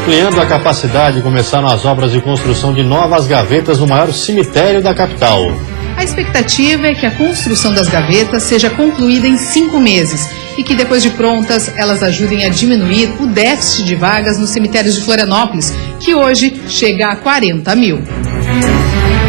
Ampliando a capacidade, começaram as obras de construção de novas gavetas no maior cemitério da capital. A expectativa é que a construção das gavetas seja concluída em 5 meses e que depois de prontas elas ajudem a diminuir o déficit de vagas nos cemitérios de Florianópolis, que hoje chega a 40 mil.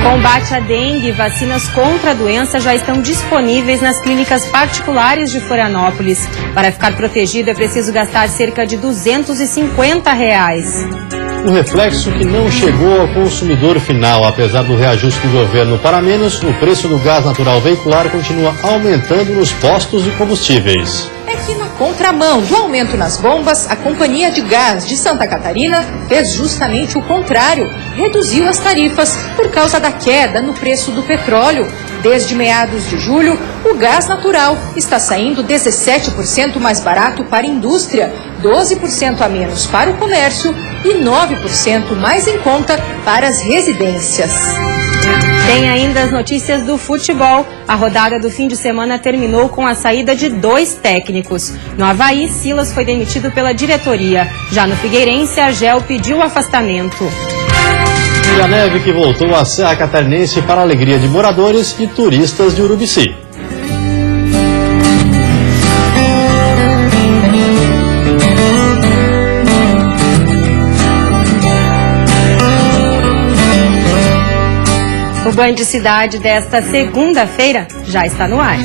Combate à dengue e vacinas contra a doença já estão disponíveis nas clínicas particulares de Florianópolis. Para ficar protegido é preciso gastar cerca de R$250. O reflexo que não chegou ao consumidor final, apesar do reajuste do governo para menos, o preço do gás natural veicular continua aumentando nos postos de combustíveis. É que na contramão do aumento nas bombas, a Companhia de Gás de Santa Catarina fez justamente o contrário, reduziu as tarifas por causa da queda no preço do petróleo. Desde meados de julho, o gás natural está saindo 17% mais barato para a indústria, 12% a menos para o comércio e 9% mais em conta para as residências. Tem ainda as notícias do futebol. A rodada do fim de semana terminou com a saída de 2 técnicos. No Avaí, Silas foi demitido pela diretoria. Já no Figueirense, Argel pediu afastamento. E a neve que voltou à Serra Catarinense para a alegria de moradores e turistas de Urubici. O Banho de Cidade desta segunda-feira já está no ar.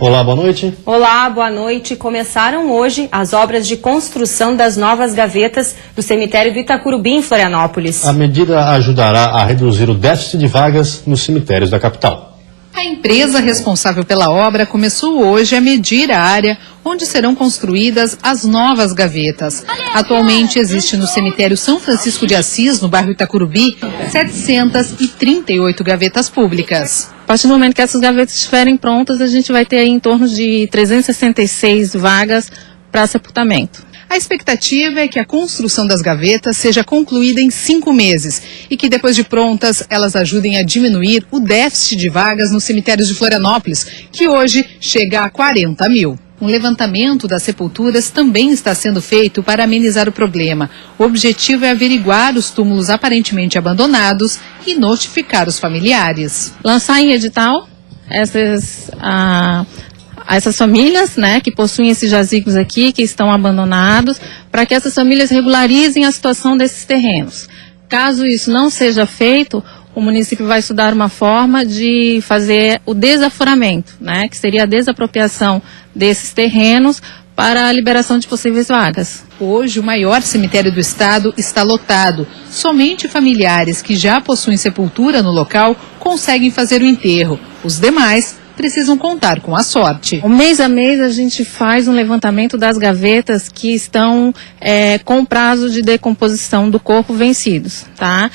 Olá, boa noite. Olá, boa noite. Começaram hoje as obras de construção das novas gavetas do cemitério do Itacurubi, em Florianópolis. A medida ajudará a reduzir o déficit de vagas nos cemitérios da capital. A empresa responsável pela obra começou hoje a medir a área onde serão construídas as novas gavetas. Atualmente existe no cemitério São Francisco de Assis, no bairro Itacurubi, 738 gavetas públicas. A partir do momento que essas gavetas estiverem prontas, a gente vai ter aí em torno de 366 vagas para sepultamento. A expectativa é que a construção das gavetas seja concluída em 5 meses e que depois de prontas elas ajudem a diminuir o déficit de vagas nos cemitérios de Florianópolis, que hoje chega a 40 mil. Um levantamento das sepulturas também está sendo feito para amenizar o problema. O objetivo é averiguar os túmulos aparentemente abandonados e notificar os familiares. Lançar em edital essas famílias, né, que possuem esses jazigos aqui, que estão abandonados, para que essas famílias regularizem a situação desses terrenos. Caso isso não seja feito, o município vai estudar uma forma de fazer o desaforamento, né, que seria a desapropriação desses terrenos para a liberação de possíveis vagas. Hoje, o maior cemitério do estado está lotado. Somente familiares que já possuem sepultura no local conseguem fazer o enterro. Os demais precisam contar com a sorte. Mês a mês a gente faz um levantamento das gavetas que estão com prazo de decomposição do corpo vencidos, tá?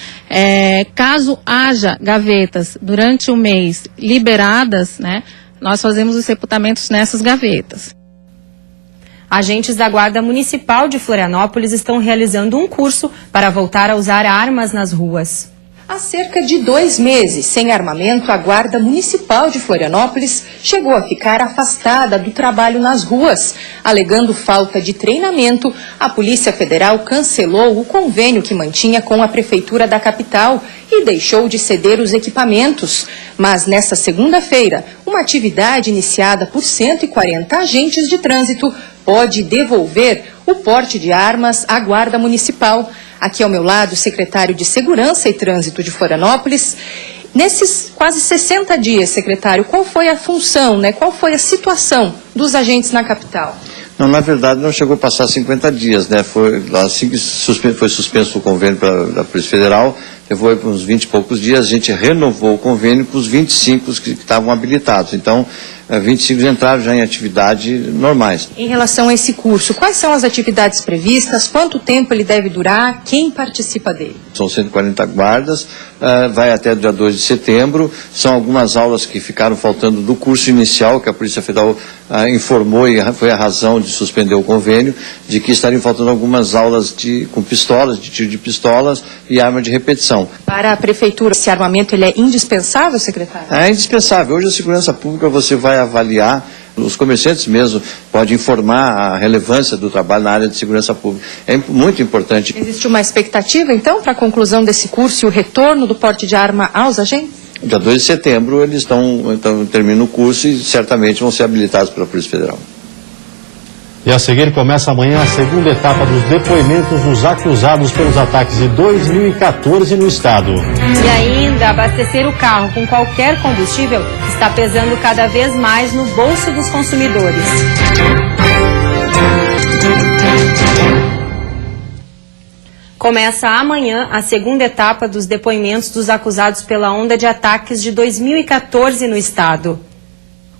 Caso haja gavetas durante o mês liberadas, né, nós fazemos os sepultamentos nessas gavetas. Agentes da Guarda Municipal de Florianópolis estão realizando um curso para voltar a usar armas nas ruas. Há cerca de 2 meses, sem armamento, a Guarda Municipal de Florianópolis chegou a ficar afastada do trabalho nas ruas. Alegando falta de treinamento, a Polícia Federal cancelou o convênio que mantinha com a Prefeitura da capital e deixou de ceder os equipamentos. Mas nesta segunda-feira, uma atividade iniciada por 140 agentes de trânsito pode devolver o porte de armas à Guarda Municipal. Aqui ao meu lado, o secretário de Segurança e Trânsito de Florianópolis. Nesses quase 60 dias, secretário, qual foi a função, né? Qual foi a situação dos agentes na capital? Não, na verdade não chegou a passar 50 dias, né? Foi assim que foi suspenso o convênio da Polícia Federal, levou uns 20 e poucos dias, a gente renovou o convênio com os 25 que estavam habilitados. Então, 25 entraram já em atividade normais. Em relação a esse curso, quais são as atividades previstas, quanto tempo ele deve durar, quem participa dele? São 140 guardas, vai até o dia 2 de setembro, são algumas aulas que ficaram faltando do curso inicial, que a Polícia Federal informou e foi a razão de suspender o convênio, de que estariam faltando algumas aulas com pistolas, de tiro de pistolas e arma de repetição. Para a Prefeitura, esse armamento ele é indispensável, secretário? É indispensável. Hoje a segurança pública você vai avaliar, os comerciantes mesmo podem informar a relevância do trabalho na área de segurança pública. É muito importante. Existe uma expectativa, então, para a conclusão desse curso e o retorno do porte de arma aos agentes? Dia 2 de setembro eles terminam o curso e certamente vão ser habilitados pela Polícia Federal. E a seguir começa amanhã a segunda etapa dos depoimentos dos acusados pelos ataques de 2014 no estado. E ainda, abastecer o carro com qualquer combustível está pesando cada vez mais no bolso dos consumidores. Começa amanhã a segunda etapa dos depoimentos dos acusados pela onda de ataques de 2014 no estado.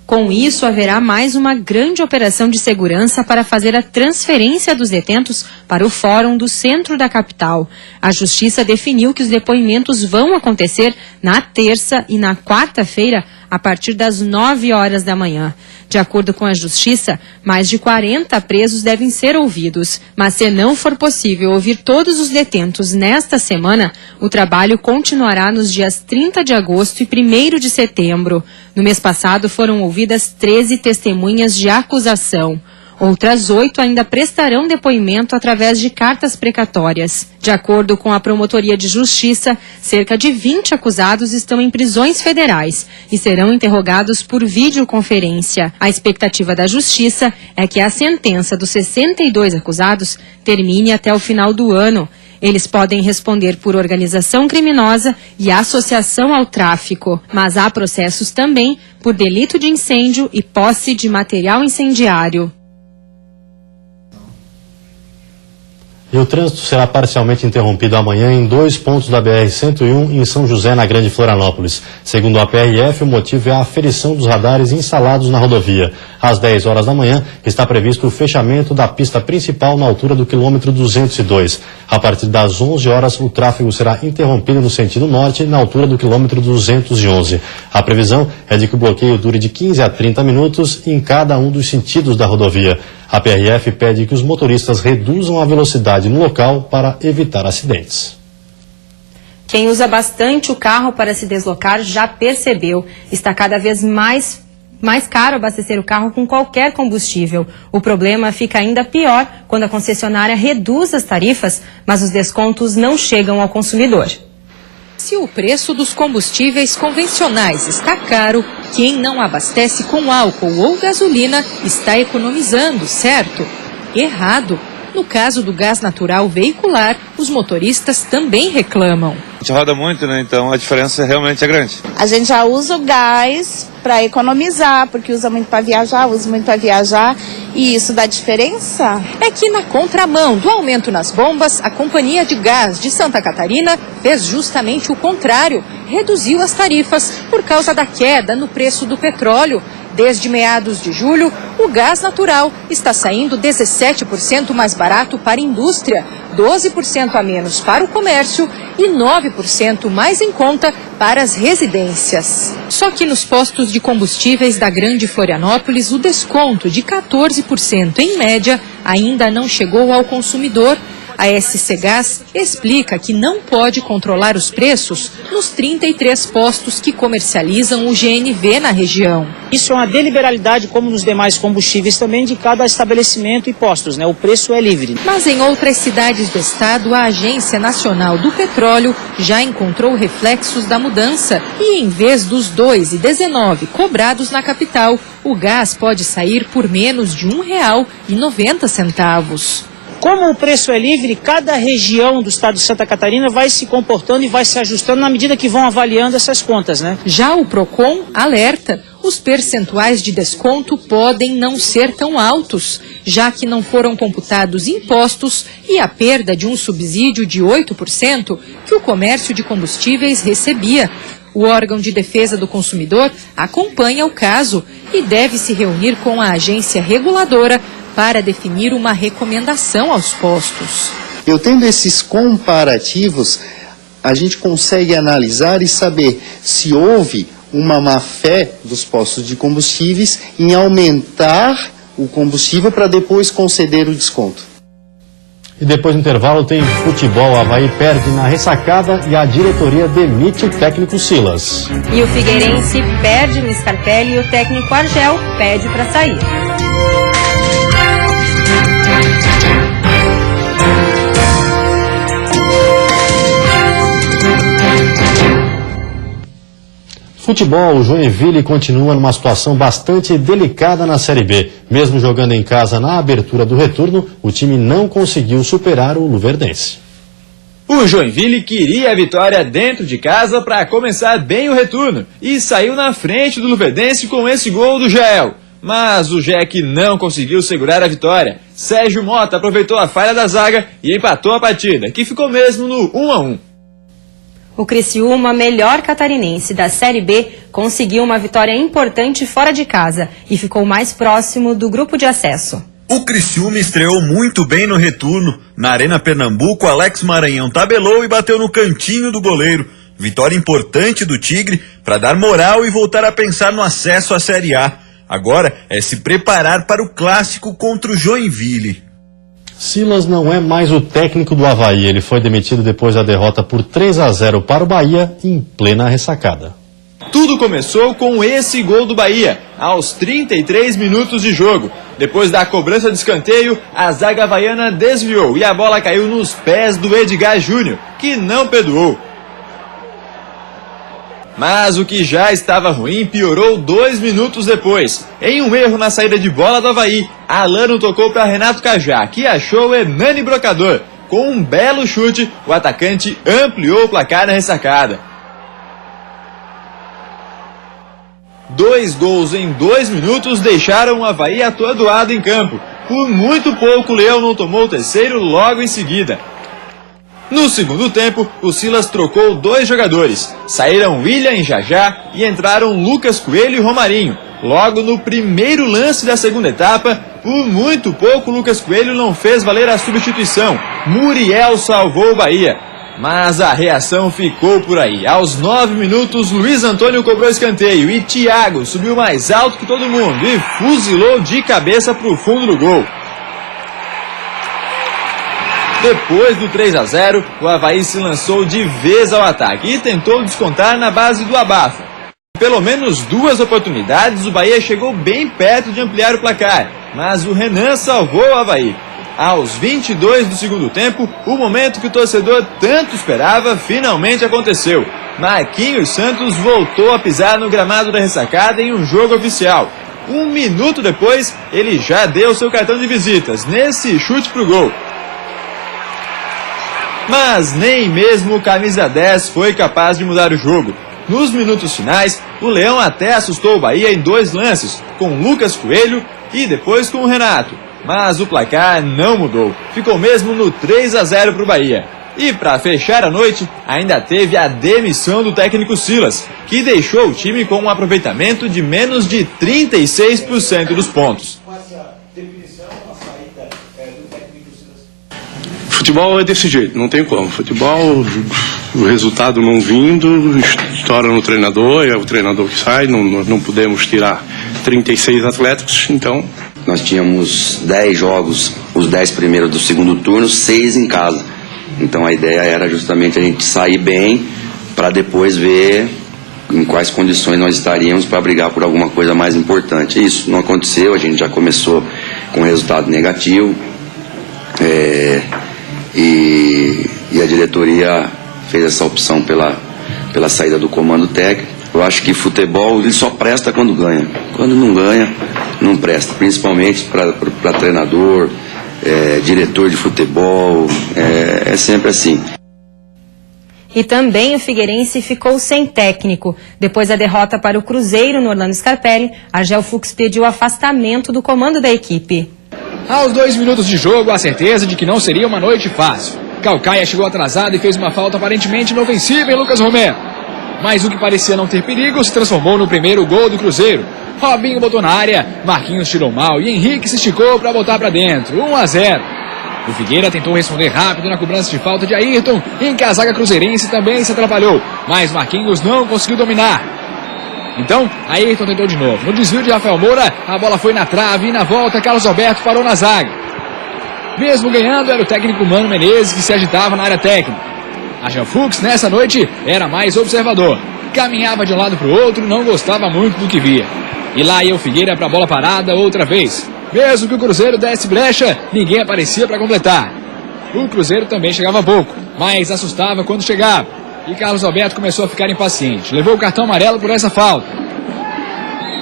Com isso, haverá mais uma grande operação de segurança para fazer a transferência dos detentos para o fórum do centro da capital. A Justiça definiu que os depoimentos vão acontecer na terça e na quarta-feira, a partir das 9 horas da manhã. De acordo com a Justiça, mais de 40 presos devem ser ouvidos. Mas se não for possível ouvir todos os detentos nesta semana, o trabalho continuará nos dias 30 de agosto e 1º de setembro. No mês passado foram ouvidas 13 testemunhas de acusação. Outras 8 ainda prestarão depoimento através de cartas precatórias. De acordo com a Promotoria de Justiça, cerca de 20 acusados estão em prisões federais e serão interrogados por videoconferência. A expectativa da Justiça é que a sentença dos 62 acusados termine até o final do ano. Eles podem responder por organização criminosa e associação ao tráfico, mas há processos também por delito de incêndio e posse de material incendiário. E o trânsito será parcialmente interrompido amanhã em 2 pontos da BR-101 em São José, na Grande Florianópolis. Segundo a PRF, o motivo é a aferição dos radares instalados na rodovia. Às 10 horas da manhã, está previsto o fechamento da pista principal na altura do quilômetro 202. A partir das 11 horas, o tráfego será interrompido no sentido norte, na altura do quilômetro 211. A previsão é de que o bloqueio dure de 15 a 30 minutos em cada um dos sentidos da rodovia. A PRF pede que os motoristas reduzam a velocidade no local para evitar acidentes. Quem usa bastante o carro para se deslocar já percebeu. Está cada vez mais caro abastecer o carro com qualquer combustível. O problema fica ainda pior quando a concessionária reduz as tarifas, mas os descontos não chegam ao consumidor. Se o preço dos combustíveis convencionais está caro, quem não abastece com álcool ou gasolina está economizando, certo? Errado. No caso do gás natural veicular, os motoristas também reclamam. A gente roda muito, né? Então a diferença realmente é grande. A gente já usa o gás para economizar, porque usa muito para viajar, e isso dá diferença? É que na contramão do aumento nas bombas, a Companhia de Gás de Santa Catarina fez justamente o contrário, reduziu as tarifas por causa da queda no preço do petróleo. Desde meados de julho, o gás natural está saindo 17% mais barato para a indústria, 12% a menos para o comércio e 9% mais em conta para as residências. Só que nos postos de combustíveis da Grande Florianópolis, o desconto de 14% em média ainda não chegou ao consumidor. A SC Gás explica que não pode controlar os preços nos 33 postos que comercializam o GNV na região. Isso é uma deliberalidade, como nos demais combustíveis também, de cada estabelecimento e postos, né? O preço é livre. Mas em outras cidades do estado, a Agência Nacional do Petróleo já encontrou reflexos da mudança. E em vez dos R$ 2,19 cobrados na capital, o gás pode sair por menos de R$ 1,90. Como o preço é livre, cada região do estado de Santa Catarina vai se comportando e vai se ajustando na medida que vão avaliando essas contas, né? Já o PROCON alerta, os percentuais de desconto podem não ser tão altos, já que não foram computados impostos e a perda de um subsídio de 8% que o comércio de combustíveis recebia. O órgão de defesa do consumidor acompanha o caso e deve se reunir com a agência reguladora para definir uma recomendação aos postos. Eu tendo esses comparativos, a gente consegue analisar e saber se houve uma má-fé dos postos de combustíveis em aumentar o combustível para depois conceder o desconto. E depois do intervalo tem futebol. O Avaí perde na ressacada e a diretoria demite o técnico Silas. E o Figueirense perde no Scarpelli e o técnico Argel pede para sair. Futebol, o Joinville continua numa situação bastante delicada na Série B. Mesmo jogando em casa na abertura do retorno, o time não conseguiu superar o luverdense. O Joinville queria a vitória dentro de casa para começar bem o retorno e saiu na frente do luverdense com esse gol do Jael. Mas o Jack não conseguiu segurar a vitória. Sérgio Mota aproveitou a falha da zaga e empatou a partida, que ficou mesmo no 1-1. O Criciúma, melhor catarinense da Série B, conseguiu uma vitória importante fora de casa e ficou mais próximo do grupo de acesso. O Criciúma estreou muito bem no retorno. Na Arena Pernambuco, Alex Maranhão tabelou e bateu no cantinho do goleiro. Vitória importante do Tigre para dar moral e voltar a pensar no acesso à Série A. Agora é se preparar para o clássico contra o Joinville. Silas não é mais o técnico do Avaí. Ele foi demitido depois da derrota por 3-0 para o Bahia em plena ressacada. Tudo começou com esse gol do Bahia, aos 33 minutos de jogo. Depois da cobrança de escanteio, a zaga havaiana desviou e a bola caiu nos pés do Edgar Júnior, que não perdoou. Mas o que já estava ruim piorou 2 minutos depois. Em um erro na saída de bola do Avaí, Alano tocou para Renato Cajá, que achou Hernani Brocador. Com um belo chute, o atacante ampliou o placar na ressacada. 2 gols em 2 minutos deixaram o Avaí atordoado em campo. Por muito pouco, o Leão não tomou o terceiro logo em seguida. No segundo tempo, o Silas trocou 2 jogadores. Saíram William e Jajá e entraram Lucas Coelho e Romarinho. Logo no primeiro lance da segunda etapa, por muito pouco, Lucas Coelho não fez valer a substituição. Muriel salvou o Bahia. Mas a reação ficou por aí. Aos 9 minutos, Luiz Antônio cobrou escanteio e Thiago subiu mais alto que todo mundo e fuzilou de cabeça para o fundo do gol. Depois do 3-0, o Avaí se lançou de vez ao ataque e tentou descontar na base do abafo. Pelo menos 2 oportunidades, o Bahia chegou bem perto de ampliar o placar, mas o Renan salvou o Avaí. Aos 22 do segundo tempo, o momento que o torcedor tanto esperava finalmente aconteceu. Marquinhos Santos voltou a pisar no gramado da ressacada em um jogo oficial. 1 minuto depois, ele já deu seu cartão de visitas nesse chute pro gol. Mas nem mesmo o camisa 10 foi capaz de mudar o jogo. Nos minutos finais, o Leão até assustou o Bahia em 2 lances, com Lucas Coelho e depois com o Renato. Mas o placar não mudou, ficou mesmo no 3-0 para o Bahia. E para fechar a noite, ainda teve a demissão do técnico Silas, que deixou o time com um aproveitamento de menos de 36% dos pontos. Futebol é desse jeito, não tem como. Futebol, o resultado não vindo, estoura no treinador, é o treinador que sai, não podemos tirar 36 atletas, então... Nós tínhamos 10 jogos, os 10 primeiros do segundo turno, 6 em casa. Então a ideia era justamente a gente sair bem para depois ver em quais condições nós estaríamos para brigar por alguma coisa mais importante. Isso não aconteceu, a gente já começou com resultado negativo. E a diretoria fez essa opção pela saída do comando técnico. Eu acho que futebol ele só presta quando ganha. Quando não ganha, não presta. Principalmente para treinador, diretor de futebol, é sempre assim. E também o Figueirense ficou sem técnico. Depois da derrota para o Cruzeiro no Orlando Scarpelli, Argel Fux pediu o afastamento do comando da equipe. Aos 2 minutos de jogo, a certeza de que não seria uma noite fácil. Calcaia chegou atrasado e fez uma falta aparentemente inofensiva em Lucas Romero. Mas o que parecia não ter perigo se transformou no primeiro gol do Cruzeiro. Robinho botou na área, Marquinhos tirou mal e Henrique se esticou para botar para dentro. 1-0. O Figueira tentou responder rápido na cobrança de falta de Ayrton, em que a zaga cruzeirense também se atrapalhou, mas Marquinhos não conseguiu dominar. Então, Ayrton tentou de novo. No desvio de Rafael Moura, a bola foi na trave e na volta Carlos Alberto parou na zaga. Mesmo ganhando, era o técnico Mano Menezes que se agitava na área técnica. Argel Fux, nessa noite, era mais observador. Caminhava de um lado para o outro e não gostava muito do que via. E lá ia o Figueira para a bola parada outra vez. Mesmo que o Cruzeiro desse brecha, ninguém aparecia para completar. O Cruzeiro também chegava pouco, mas assustava quando chegava. E Carlos Alberto começou a ficar impaciente. Levou o cartão amarelo por essa falta.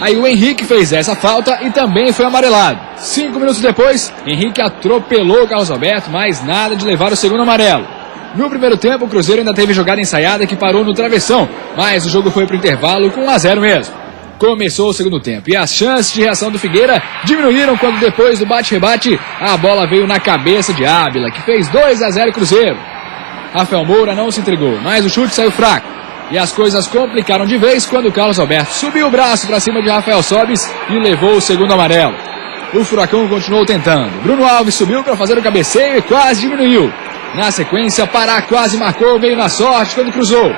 Aí o Henrique fez essa falta e também foi amarelado. 5 minutos depois, Henrique atropelou o Carlos Alberto, mas nada de levar o segundo amarelo. No primeiro tempo, o Cruzeiro ainda teve jogada ensaiada que parou no travessão, mas o jogo foi para o intervalo com 1-0 mesmo. Começou o segundo tempo e as chances de reação do Figueira diminuíram quando depois do bate-rebate a bola veio na cabeça de Ábila, que fez 2-0 Cruzeiro. Rafael Moura não se entregou, mas o chute saiu fraco. E as coisas complicaram de vez quando o Carlos Alberto subiu o braço para cima de Rafael Sobis e levou o segundo amarelo. O Furacão continuou tentando. Bruno Alves subiu para fazer o cabeceio e quase diminuiu. Na sequência, Pará quase marcou meio na sorte quando cruzou.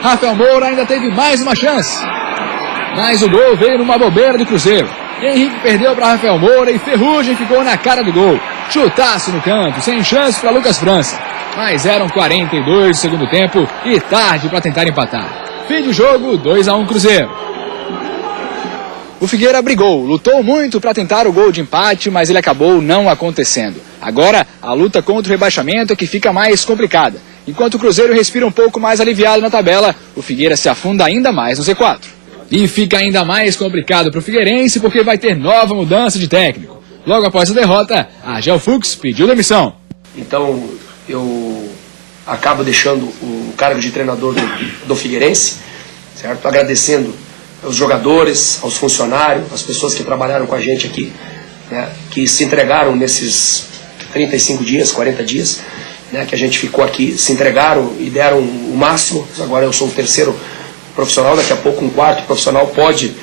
Rafael Moura ainda teve mais uma chance. Mas o gol veio numa bobeira do Cruzeiro. Henrique perdeu para Rafael Moura e Ferrugem ficou na cara do gol. Chutaço no canto, sem chance para Lucas França. Mas eram 42 do segundo tempo e tarde para tentar empatar. Fim de jogo, 2-1 Cruzeiro. O Figueira brigou, lutou muito para tentar o gol de empate, mas ele acabou não acontecendo. Agora, a luta contra o rebaixamento é que fica mais complicada. Enquanto o Cruzeiro respira um pouco mais aliviado na tabela, o Figueira se afunda ainda mais no Z4. E fica ainda mais complicado para o Figueirense porque vai ter nova mudança de técnico. Logo após a derrota, Argel Fux pediu demissão. Então, eu acabo deixando o cargo de treinador do Figueirense, certo? Agradecendo aos jogadores, aos funcionários, às pessoas que trabalharam com a gente aqui, né? Que se entregaram nesses 35 dias, 40 dias, né? Que a gente ficou aqui, se entregaram e deram o máximo. Agora eu sou o terceiro profissional, daqui a pouco um quarto profissional pode,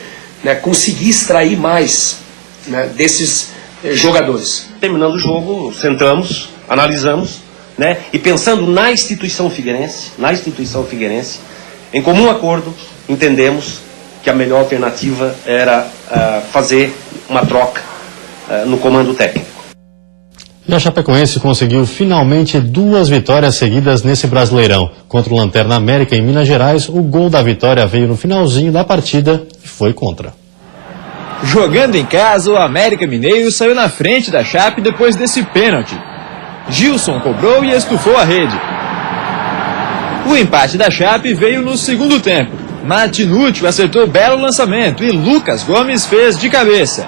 né, conseguir extrair mais, né, desses jogadores. Terminando o jogo, sentamos, analisamos, né, e pensando na instituição figueirense, em comum acordo, entendemos que a melhor alternativa era fazer uma troca no comando técnico. E a Chapecoense conseguiu finalmente 2 vitórias seguidas nesse Brasileirão. Contra o Lanterna América em Minas Gerais, o gol da vitória veio no finalzinho da partida e foi contra. Jogando em casa, o América Mineiro saiu na frente da Chape depois desse pênalti. Gilson cobrou e estufou a rede. O empate da Chape veio no segundo tempo. Martinútil acertou belo lançamento e Lucas Gomes fez de cabeça.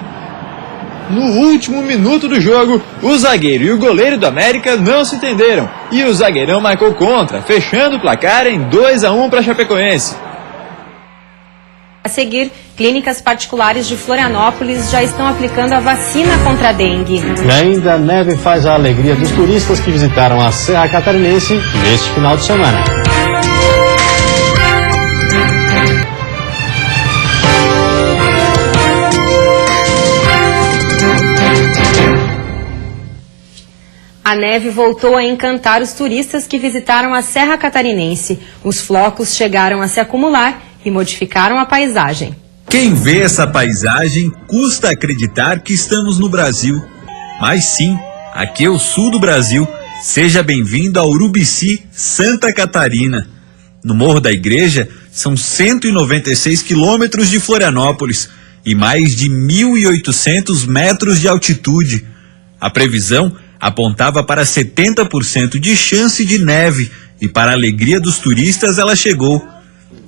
No último minuto do jogo, o zagueiro e o goleiro do América não se entenderam. E o zagueirão marcou contra, fechando o placar em 2-1 para a Chapecoense. A seguir, clínicas particulares de Florianópolis já estão aplicando a vacina contra a dengue. E ainda a neve faz a alegria dos turistas que visitaram a Serra Catarinense neste final de semana. A neve voltou a encantar os turistas que visitaram a Serra Catarinense. Os flocos chegaram a se acumular e modificaram a paisagem. Quem vê essa paisagem custa acreditar que estamos no Brasil. Mas sim, aqui é o sul do Brasil. Seja bem-vindo a Urubici, Santa Catarina. No Morro da Igreja, são 196 quilômetros de Florianópolis e mais de 1.800 metros de altitude. A previsão apontava para 70% de chance de neve e, para a alegria dos turistas, ela chegou.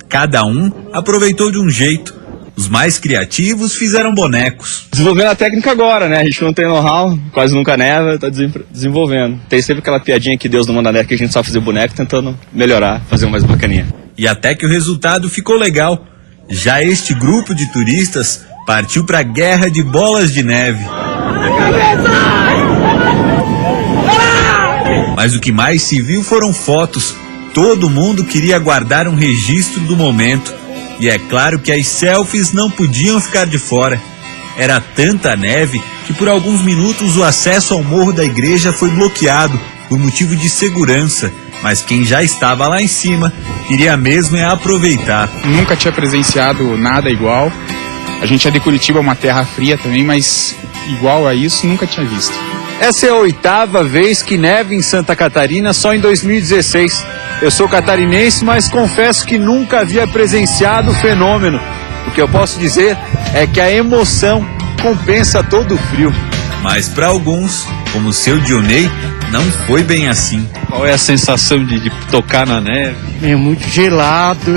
Cada um aproveitou de um jeito. Os mais criativos fizeram bonecos. Desenvolvendo a técnica agora, né? A gente não tem know-how, quase nunca neva, tá desenvolvendo. Tem sempre aquela piadinha que Deus não manda neve, que a gente sabe fazer boneco, tentando melhorar, fazer um mais bacaninha. E até que o resultado ficou legal. Já este grupo de turistas partiu para a guerra de bolas de neve. Mas o que mais se viu foram fotos. todo mundo queria guardar um registro do momento. E é claro que as selfies não podiam ficar de fora. Era tanta neve que por alguns minutos o acesso ao morro da igreja foi bloqueado por motivo de segurança. Mas quem já estava lá em cima queria mesmo aproveitar. Nunca tinha presenciado nada igual. A gente é de Curitiba, uma terra fria também, mas igual a isso nunca tinha visto. Essa é a 8ª vez que neva em Santa Catarina, só em 2016. Eu sou catarinense, mas confesso que nunca havia presenciado o fenômeno. O que eu posso dizer é que a emoção compensa todo o frio. Mas para alguns, como o seu Dionei, não foi bem assim. Qual é a sensação de tocar na neve? É muito gelado.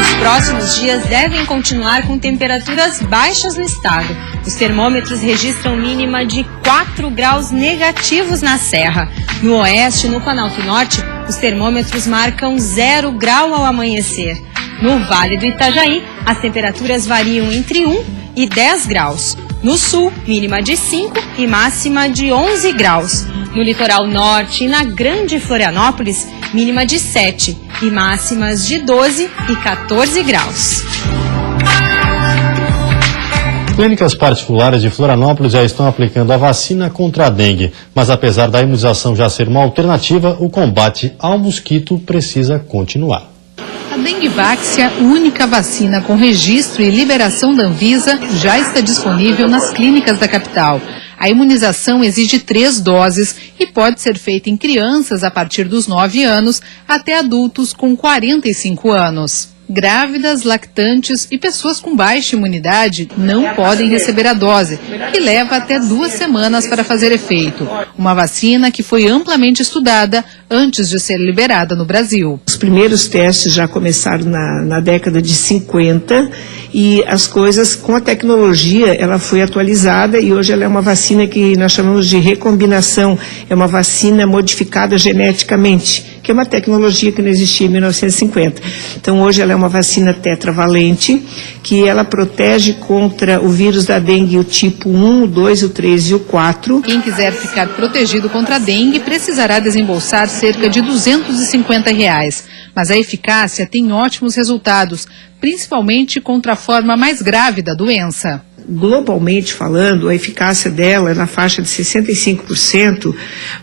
Os próximos dias devem continuar com temperaturas baixas no estado. Os termômetros registram mínima de 4 graus negativos na Serra. No oeste e no Planalto Norte, os termômetros marcam 0 grau ao amanhecer. No Vale do Itajaí, as temperaturas variam entre 1 e 10 graus. No sul, mínima de 5 e máxima de 11 graus. No litoral norte e na Grande Florianópolis, mínima de 7 e máximas de 12 e 14 graus. Clínicas particulares de Florianópolis já estão aplicando a vacina contra a dengue, mas apesar da imunização já ser uma alternativa, o combate ao mosquito precisa continuar. A Denguevaxia, única vacina com registro e liberação da Anvisa, já está disponível nas clínicas da capital. A imunização exige 3 doses e pode ser feita em crianças a partir dos 9 anos até adultos com 45 anos. Grávidas, lactantes e pessoas com baixa imunidade não podem receber a dose, que leva até 2 semanas para fazer efeito. Uma vacina que foi amplamente estudada antes de ser liberada no Brasil. Os primeiros testes já começaram na década de 50 e as coisas, com a tecnologia, ela foi atualizada e hoje ela é uma vacina que nós chamamos de recombinação. É uma vacina modificada geneticamente, que é uma tecnologia que não existia em 1950. Então hoje ela é uma vacina tetravalente, que ela protege contra o vírus da dengue, o tipo 1, o 2, o 3 e o 4. Quem quiser ficar protegido contra a dengue precisará desembolsar cerca de R$250. Mas a eficácia tem ótimos resultados, principalmente contra a forma mais grave da doença. Globalmente falando, a eficácia dela é na faixa de 65%,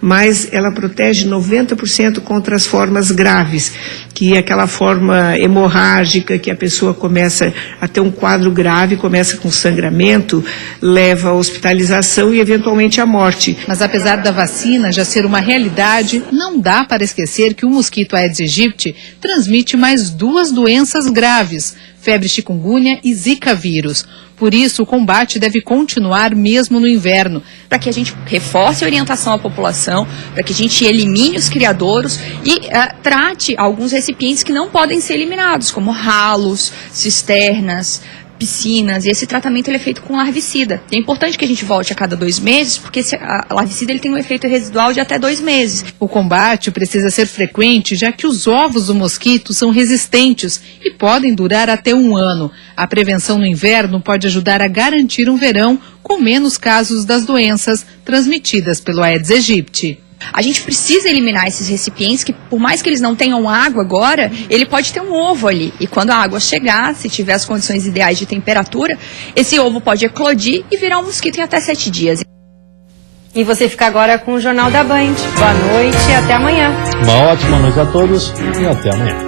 mas ela protege 90% contra as formas graves, que é aquela forma hemorrágica que a pessoa começa a ter um quadro grave, começa com sangramento, leva à hospitalização e eventualmente à morte. Mas apesar da vacina já ser uma realidade, não dá para esquecer que o mosquito Aedes aegypti transmite mais 2 doenças graves, febre chikungunya e zika vírus. Por isso, o combate deve continuar mesmo no inverno. Para que a gente reforce a orientação à população, para que a gente elimine os criadouros e trate alguns recipientes que não podem ser eliminados, como ralos, cisternas, piscinas, e esse tratamento ele é feito com larvicida. É importante que a gente volte a cada 2 meses, porque a larvicida ele tem um efeito residual de até 2 meses. O combate precisa ser frequente, já que os ovos do mosquito são resistentes e podem durar até 1 ano. A prevenção no inverno pode ajudar a garantir um verão com menos casos das doenças transmitidas pelo Aedes aegypti. A gente precisa eliminar esses recipientes que, por mais que eles não tenham água agora, ele pode ter um ovo ali. E quando a água chegar, se tiver as condições ideais de temperatura, esse ovo pode eclodir e virar um mosquito em até 7 dias. E você fica agora com o Jornal da Band. Boa noite e até amanhã. Uma ótima noite a todos e até amanhã.